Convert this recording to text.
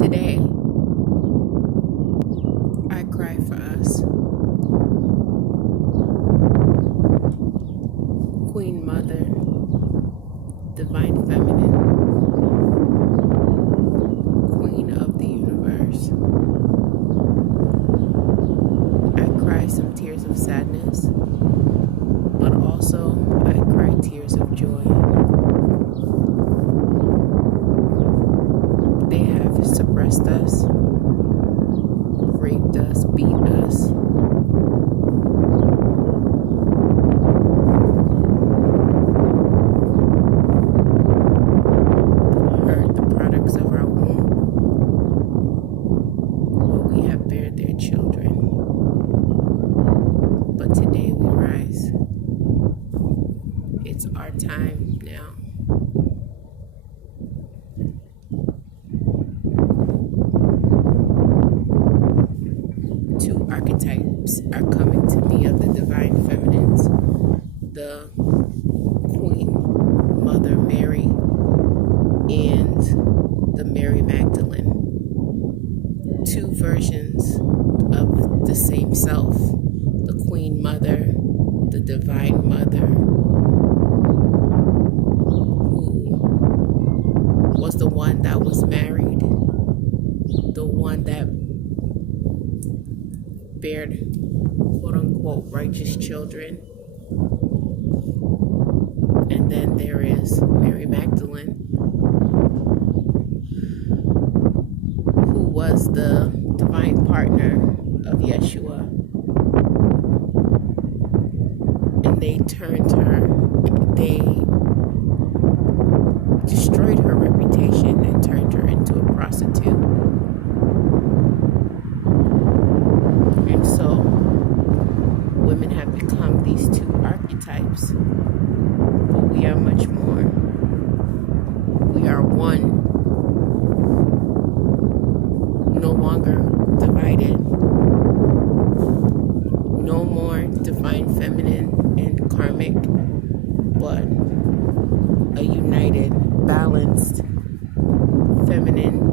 Today, I cry for us. Queen Mother, Divine Feminine, Queen of the Universe. I cry some tears of sadness, but also I cry tears of joy. They have suppressed us, raped us, beat us. Hurt the products of our womb, but we have bared their children. But today we rise. It's our time now. Two archetypes are coming to me of the divine feminines, the Queen Mother Mary and the Mary Magdalene. Two versions of the same self, the Queen Mother, the Divine Mother, who was the one that was married, the one that bared quote-unquote righteous children. And then there is Mary Magdalene, who was the divine partner of Yeshua. And they turned her, they destroyed her reputation and turned her into a prostitute. And so women have become these two archetypes, but we are much more. We are one, no longer divided, no more divine feminine and karmic, but a united, balanced feminine